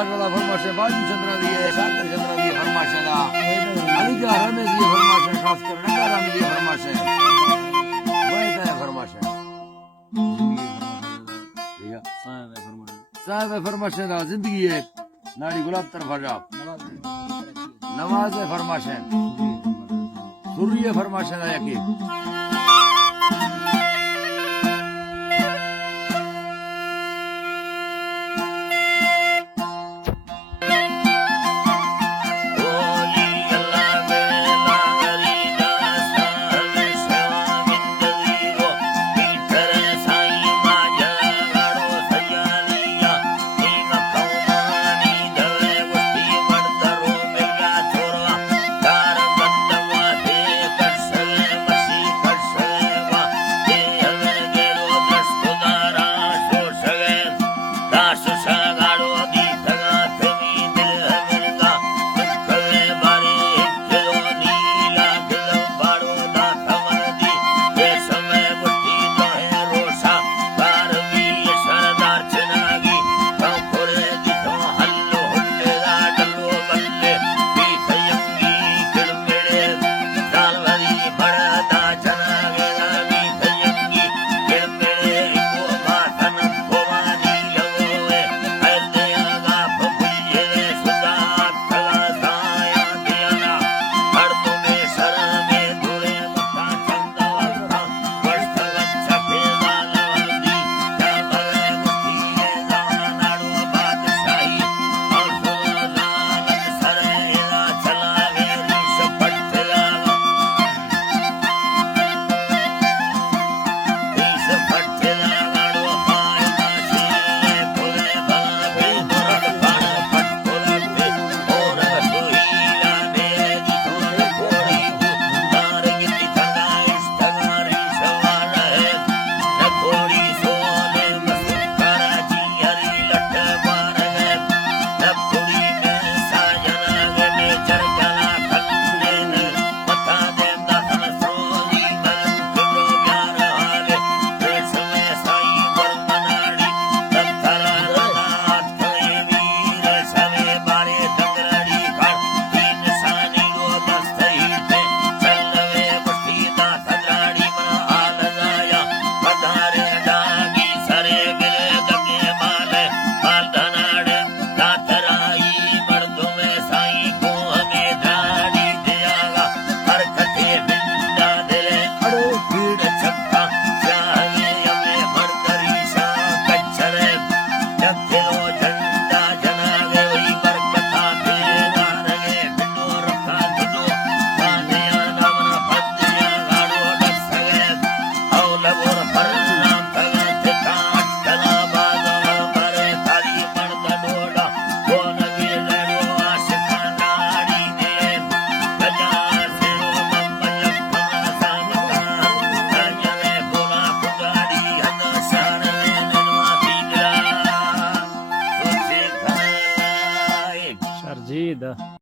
नवाज वाला फरमाश है, बाजू चंद्रा दी है, सागर चंद्रा दी फरमाश है, अली जा रमे दी फरमाश है, खास कर नगा रम दी फरमाश है, वही तो फरमाश है। साहब फरमाश है, जिंदगी है नाड़ी गुलाब तरफ जा, नवाज फरमाश है, सुरिये फरमाश है, यकी